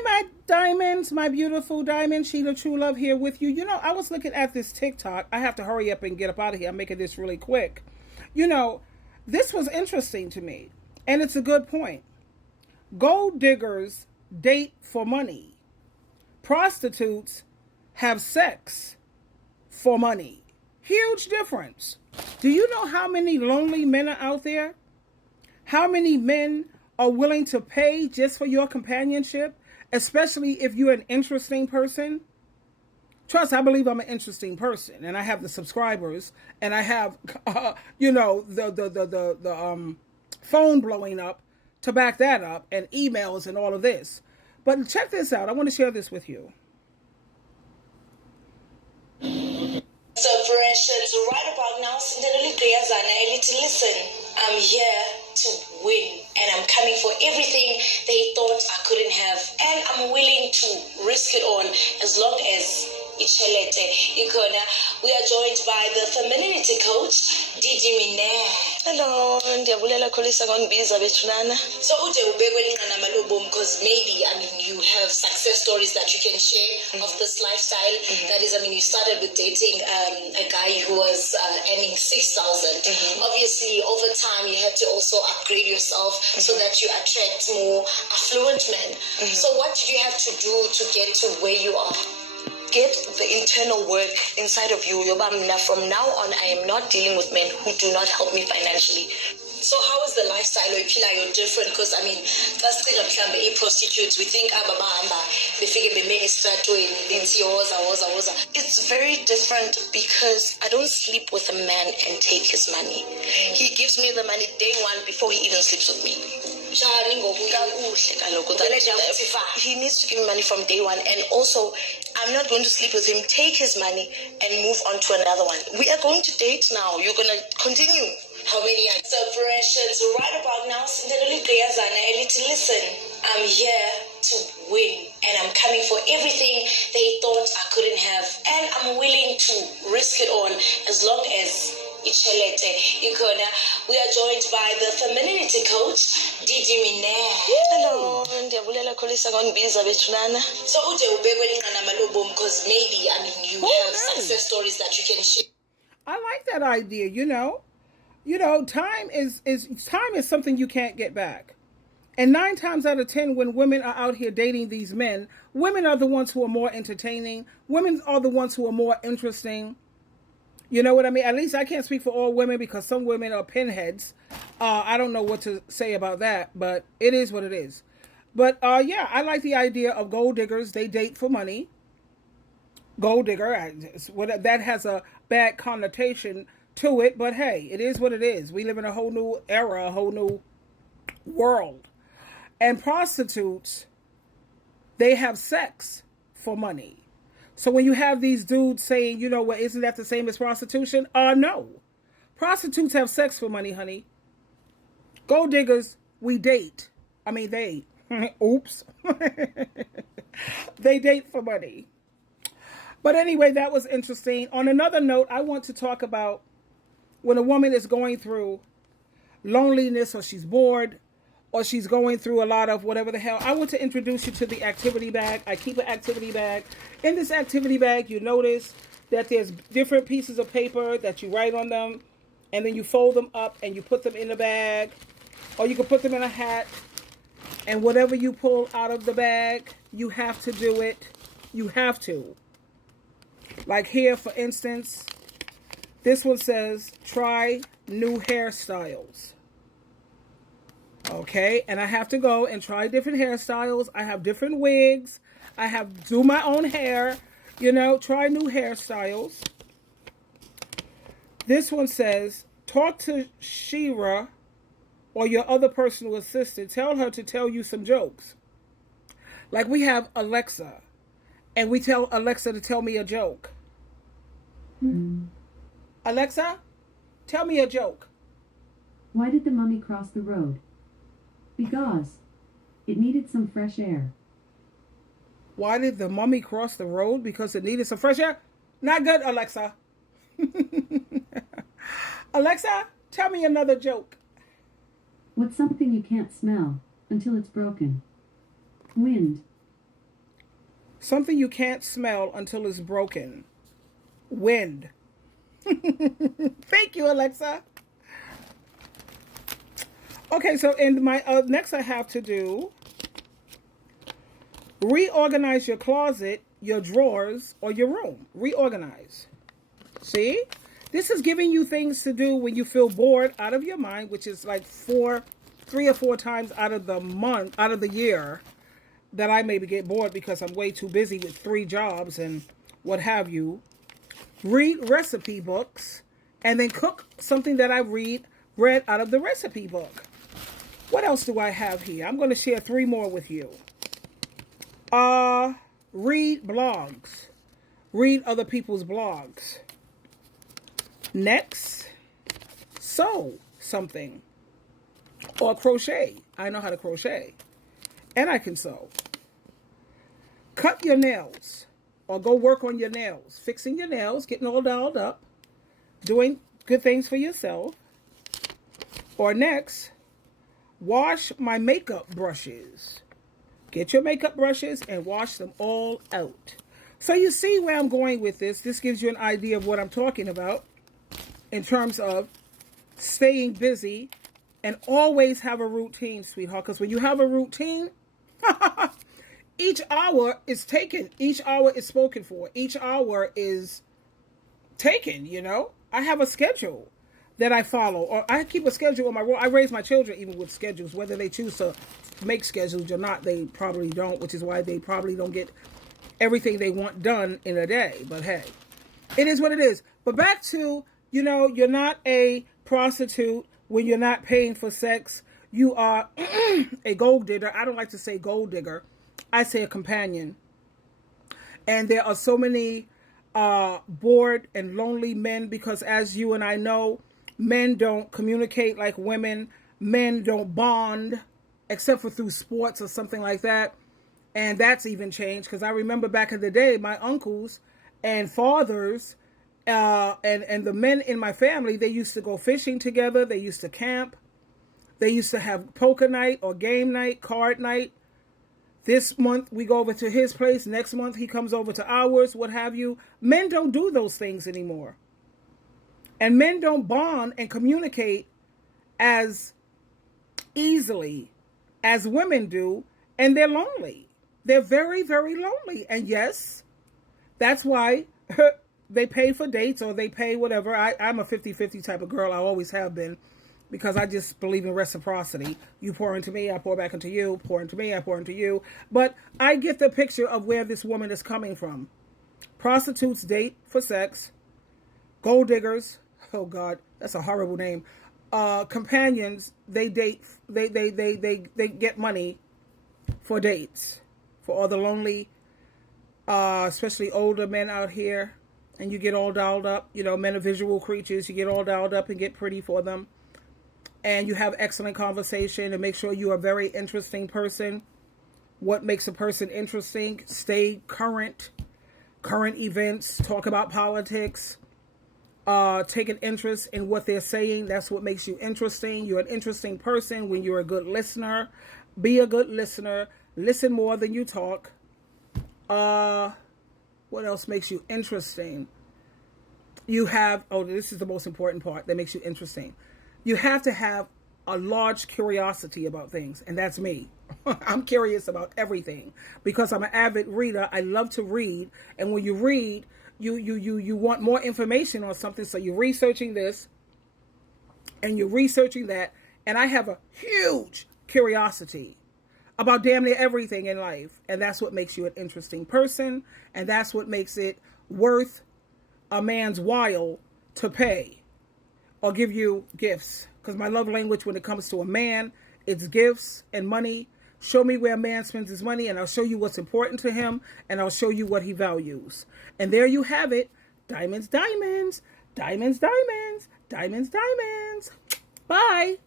Hi, my diamonds, my beautiful diamonds. SheilaTruelove here with you. You know, I was looking at this TikTok. I have to hurry up and get up out of here. I'm making this really quick. You know, this was interesting to me, and it's a good point. Gold diggers date for money. Prostitutes have sex for money. Huge difference. Do you know how many lonely men are out there? How many men are willing to pay just for your companionship, especially if you're an interesting person? Trust, I believe I'm an interesting person, and I have the subscribers, and I have, the phone blowing up to back that up, and emails and all of this. But check this out. I want to share this with you. So, for instance, right about now, listen, I'm here to win, and I'm coming for everything they thought I couldn't have, and I'm willing to risk it all as long as Ichelete Ikona. We are joined by the femininity coach, Didi Mine. Hello, ndiyabulela Kholisa ngonbiza bethunana. So ude ubekwe linqana malobomu because maybe you have success stories that you can share of this lifestyle. That is, you started with dating a guy who was earning 6,000. Obviously, over time you had to also upgrade yourself so that you attract more affluent men. So what did you have to do to get to where you are? Get the internal work inside of you. From now on, I am not dealing with men who do not help me financially. So how is the lifestyle? You're different because that's still a prostitutes. We think it's very different because I don't sleep with a man and take his money. He gives me the money day one before he even sleeps with me. He needs to give me money from day one, and also I'm not going to sleep with him, take his money and move on to another one. We are going to date now. You're going to continue. How many separations? Right about now, listen, I'm here to win, and I'm coming for everything they thought I couldn't have, and I'm willing to risk it all as long as Ichelete Ikona. We are joined by the femininity coach, Didi Mine. Hello, ndiyabulela Kholisa ngonbiza bethunana. So ude ubekwe linqana malobomu because maybe you have success stories that you can share. I like that idea, time is something you can't get back. And 9 times out of 10, when women are out here dating these men, women are the ones who are more entertaining. Women are the ones who are more interesting. You know what I mean? At least I can't speak for all women because some women are pinheads. I don't know what to say about that, but it is what it is. But yeah, I like the idea of gold diggers. They date for money. Gold digger, that has a bad connotation to it, but hey, it is what it is. We live in a whole new era, a whole new world. And prostitutes, they have sex for money. So when you have these dudes saying, isn't that the same as prostitution? No. Prostitutes have sex for money, honey. Gold diggers, we date. They. Oops. They date for money. But anyway, that was interesting. On another note, I want to talk about when a woman is going through loneliness, or she's bored, or she's going through a lot of whatever the hell. I want to introduce you to the activity bag. I keep an activity bag. In this activity bag, you notice that there's different pieces of paper that you write on them, and then you fold them up and you put them in the bag, or you can put them in a hat. And whatever you pull out of the bag, you have to do it. You have to. Like here, for instance, this one says, try new hairstyles. Okay, and I have to go and try different hairstyles. I have different wigs. I have to do my own hair. Try new hairstyles. This one says, talk to Shira or your other personal assistant. Tell her to tell you some jokes. Like we have Alexa, and we tell Alexa to tell me a joke. Alexa, tell me a joke. Why did the mummy cross the road? Because it needed some fresh air. Why did the mummy cross the road? Because it needed some fresh air? Not good, Alexa. Alexa, tell me another joke. What's something you can't smell until it's broken? Wind. Something you can't smell until it's broken. Wind. Thank you, Alexa. Okay, so in my next I have to do reorganize your closet, your drawers, or your room. Reorganize. See? This is giving you things to do when you feel bored out of your mind, which is like 3 or 4 times out of the year that I maybe get bored because I'm way too busy with 3 jobs and what have you. Read recipe books and then cook something that I read out of the recipe book. What else do I have here? I'm going to share 3 more with you. Read blogs. Read other people's blogs. Next, sew something. Or crochet. I know how to crochet. And I can sew. Cut your nails. Or go work on your nails. Fixing your nails. Getting all dolled up. Doing good things for yourself. Or next, wash my makeup brushes. Get your makeup brushes and wash them all out. So you see where I'm going with this. This gives you an idea of what I'm talking about in terms of staying busy and always have a routine, sweetheart. Because when you have a routine, each hour is taken. Each hour is spoken for. Each hour is taken, you know. I have a schedule that I follow. Or I keep a schedule on my wall. I raise my children even with schedules. Whether they choose to make schedules or not, they probably don't. Which is why they probably don't get everything they want done in a day. But hey, it is what it is. But back to, you know, you're not a prostitute when you're not paying for sex. You are a gold digger. I don't like to say gold digger. I say a companion. And there are so many bored and lonely men because, as you and I know, men don't communicate like women. Men don't bond except for through sports or something like that. And that's even changed because I remember back in the day, my uncles and fathers and the men in my family, they used to go fishing together. They used to camp. They used to have poker night or game night, card night. This month we go over to his place. Next month he comes over to ours, what have you. Men don't do those things anymore. And men don't bond and communicate as easily as women do. And they're lonely. They're very, very lonely. And yes, that's why they pay for dates or they pay whatever. I'm a 50-50 type of girl. I always have been. Because I just believe in reciprocity. You pour into me, I pour back into you. Pour into me, I pour into you. But I get the picture of where this woman is coming from. Prostitutes date for sex. Gold diggers. Oh God, that's a horrible name. Companions, they date. They get money for dates. For all the lonely, especially older men out here. And you get all dolled up. You know, men are visual creatures. You get all dolled up and get pretty for them. And you have excellent conversation and make sure you're a very interesting person. What makes a person interesting? Stay current events, talk about politics, take an interest in what they're saying. That's what makes you interesting. You're an interesting person when you're a good listener. Be a good listener. Listen more than you talk. What else makes you interesting? You have, this is the most important part that makes you interesting. You have to have a large curiosity about things, and that's me. I'm curious about everything because I'm an avid reader. I love to read, and when you read, you want more information on something, so you're researching this, and you're researching that, and I have a huge curiosity about damn near everything in life, and that's what makes you an interesting person, and that's what makes it worth a man's while to pay or give you gifts. Because my love language when it comes to a man, it's gifts and money. Show me where a man spends his money and I'll show you what's important to him and I'll show you what he values. And there you have it. Diamonds, diamonds, diamonds, diamonds, diamonds, diamonds. Bye.